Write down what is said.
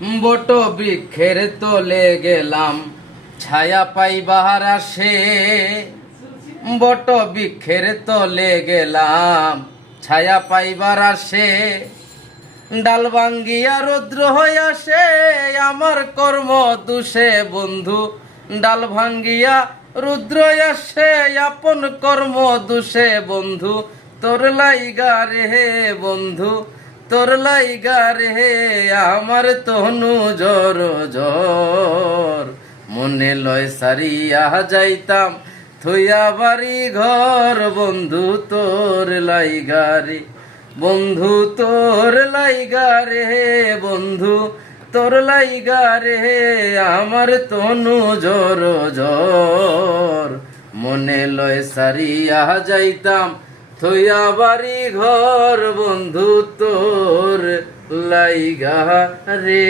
বট বৃক্ষের তলে গেলাম ছায়া পাইবার আসে। বট বৃক্ষের তলে গেলাম ছায়া পাইবার আসে। ডাল ভাঙ্গিয়া রৌদ্র হয়ে আসে আমার কর্ম দোষে বন্ধু। ডাল ভাঙ্গিয়া রুদ্র আসে আপন কর্ম দোষে বন্ধু। তোর লাইগা রে বন্ধু, তোর লাইগা রে আমার তনু জর জর। মনে লয় সারিয়া যাইতাম থইয়া বাড়ি ঘর বন্ধু তোর লাইগা রে। বন্ধু তোর লাইগা রে বন্ধু, তোর লাইগা রে আমার তনু জর জর। মনে লয় সারিয়া যাইতাম থইয়া বাড়ি ঘর বন্ধু তোর লাইগা রে।